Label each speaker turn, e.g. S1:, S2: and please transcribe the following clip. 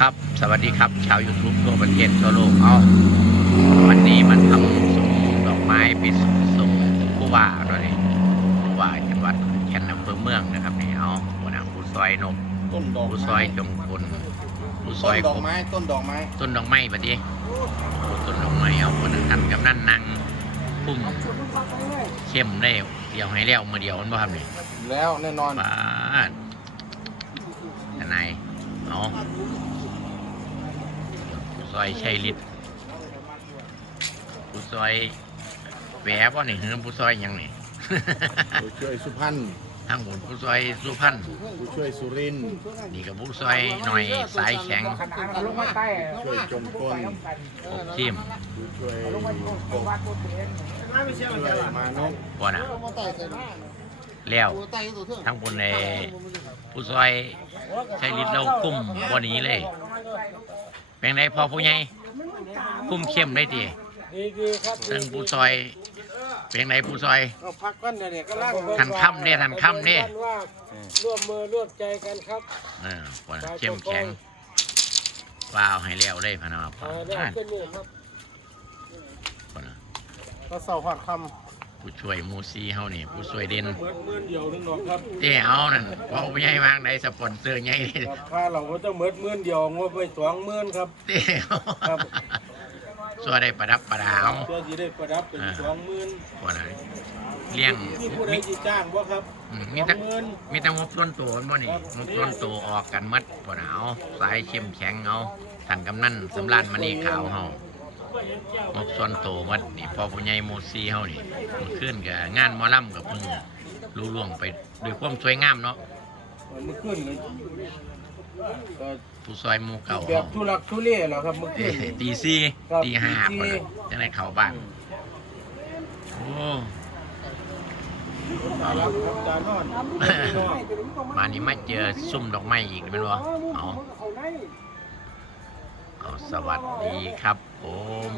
S1: ครับ สวัสดีครับ ชาวยูทูบทั่วประเทศทั่วโลก เอาวันนี้มันทำส่งดอกไม้ไปส่งผู้ว่าหน่อยผู้ว่าจังหวัดแคนอำเภอเมืองนะครับนี่เอาหัวหน้าผู้ซอยนก
S2: ต้นดอก
S1: ผู้ซอยจงคนผู้ซ
S2: ต้
S1: อนย
S2: ดอกไม้ต้นดอกไม้
S1: ต้นดอกไม้ปะดิต้นดอกไม้เอาคนนั้นกันกับนั่นนางพุ่มเข้มได้เดียวให้แล้วมาเดียวมันบ่ทำนี่
S2: แล้วแน่นอน
S1: ปาดทนายเอาผู้ ซอยชัยฤทธิ์ผู้ซอยแหวบ่นี่เฮือผู้ซอยหยังนี่
S2: ผู้ช่วยสุพรรณ
S1: ทางบนผู้ซอยสุพรรณ
S2: ผู้ช่วยสุรินทร์
S1: นี่กับผู้ซอยหน่อยสายแข็ง
S3: ลงมาใต้
S2: ช่วยจมกล
S1: อกเข้ม
S2: ผู้ช่วยกบ
S3: วัดตัวเอง
S2: ช่วยมานพ
S1: บ่น่ะแล้วทั้งบนในผู้ซอยชัยฤทธิ์เรากุ้มบ่หนีเลย เป็นไงพอผู้ใหญ่กุ้มเข้มได้ติ
S3: ดีดีครับ
S1: ซึ่งผู้ซอย เป็นไงผู้ซอย
S3: เราพักกันเนี่ยก็ล่าง
S1: ทันค่ำเนี่ยทันค่ำเนี่ย
S3: ว่าร่วมมือร่วมใจกันครับ
S1: เออปวดเข้มแข็งว้าวให้แล้วเลยพะเนาะ
S3: เออได้เป็นนี่ครับ
S1: ปวดน่ะ
S2: ก็เศร้าหอดค
S1: ผู้ช่วยหมูซีเฮานี่ผู้ช่วยเด่น
S3: เหมือนเมื่อเดียวนึงหรอกครับ
S1: เจ้เอานั่นพอไปใหญ่วางในสปอนเซอร์ใหญ่
S3: ค่าเราก็ต้องเหมือนเมื่อเดียวงบไปสองหมื่นครับ
S1: เจ้เอา
S3: ครับ
S1: ส่วนได้ประดับประดาว
S3: ตัวที่ได้ประดับเป็นสองหมื่น
S1: ปวดน่ะเลี้ยง
S3: ที่ผู้ใด
S1: มี
S3: ที่จ้างบ่ครับ
S1: อืม
S3: ส
S1: มี
S3: อง
S1: แต่
S3: หมื่น
S1: มีแต่งบส่วนตัวมันบ่นี่งบส่วนตัวออกกันหมัดปวดน่ะเอาสายเข้มแข็งเอาท่านกำนันสำรานมณีขาวเฮา งบส่วนตัวหมัดนี่พอผู้ใหญ่หมูซีเฮานี่มันขึ้นกับงานหมอลำกับเพิ่งรู้ล่วงไปด้วยความสวยงามเนาะ
S3: เมื่อคืนเลยก็
S1: ผู้ซอยหมูเก่า
S3: แบบ
S1: เฮา
S3: ทุลักทุเลแหล้วครับเมื่อคื
S1: เอ้
S3: น
S1: ยตีสี่
S3: ครับ
S1: ตีห้า
S3: ตี
S1: คน
S3: สี่
S1: น่ะจังไดเข้าบ้านโอ้
S3: ครับครับจานนอน
S1: มานี่มาเจอซุ่มดอกไม้อีกเป็นบ่เอาเอา สวัสดีครับผม